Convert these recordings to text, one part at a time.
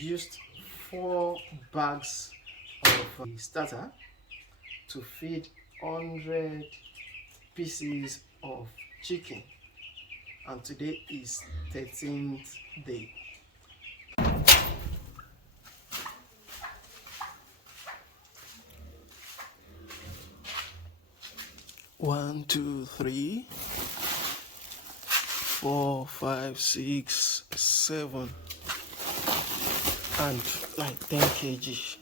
used 4 bags of starter to feed 100 pieces of chicken, and today is 13th day. One, two, 3, 4, 5, 6, 7, and like 10 kg.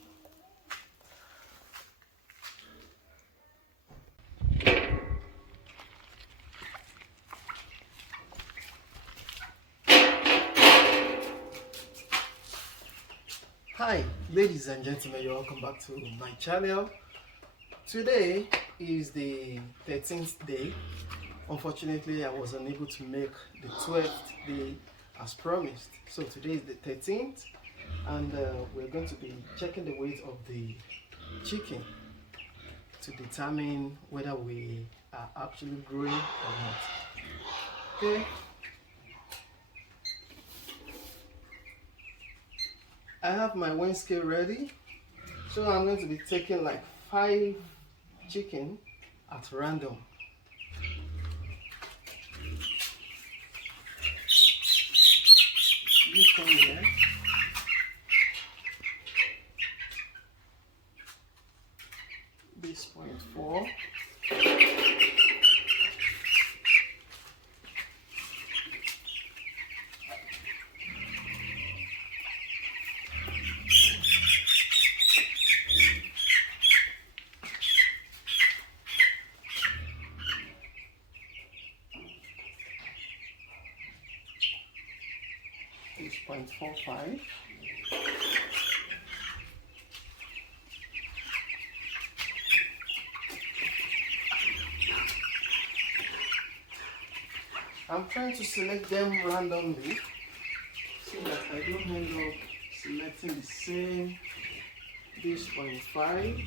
Hi ladies and gentlemen, you're welcome back to my channel. Today is the 13th day. Unfortunately, I was unable to make the 12th day as promised. So today is the 13th, and we're going to be checking the weight of the chicken to determine whether we are actually growing or not. Okay. I have my weighing scale ready, so I'm going to be taking like 5 chicken at random. This one here. This 0.4. This 0.45. I'm trying to select them randomly so that I don't end up selecting the same. This 0.5.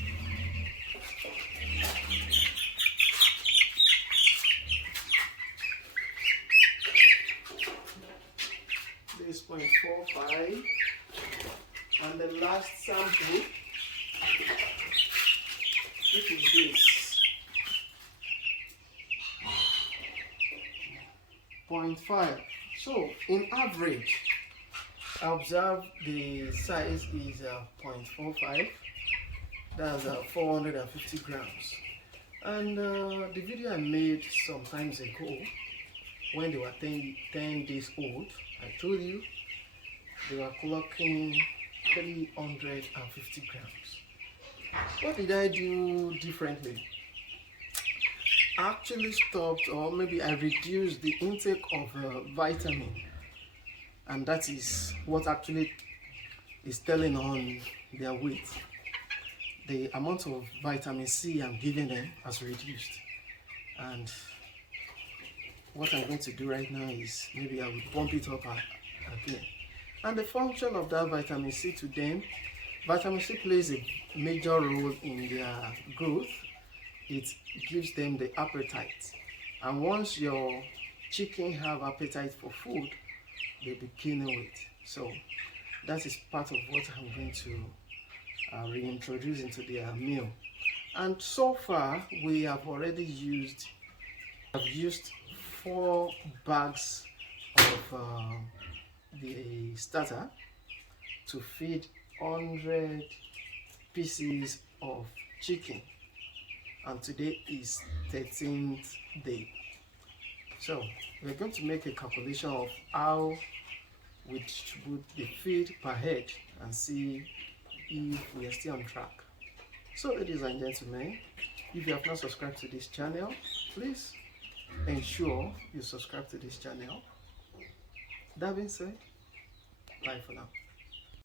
This 0.45, and the last sample, which is this 0.5. So in average, I observe the size is 0.45. That's 450 grams. And the video I made some times ago, when they were 10 days old, I told you they were clocking 350 grams. What did I do differently? I actually stopped, or maybe I reduced the intake of vitamin, and that is what actually is telling on their weight. The amount of vitamin C I'm giving them has reduced, and what I'm going to do right now is maybe I will bump it up again. And the function of that vitamin C to them, vitamin C plays a major role in their growth. It gives them the appetite, and once your chicken have appetite for food, they be gaining weight. So that is part of what I'm going to reintroduce into their meal. And so far we have already used 4 bags of the starter to feed 100 pieces of chicken, and today is 13th day. So we're going to make a calculation of how we distribute the feed per head and see if we are still on track. So ladies and gentlemen, if you have not subscribed to this channel, please ensure you subscribe to this channel. That being said, bye for now.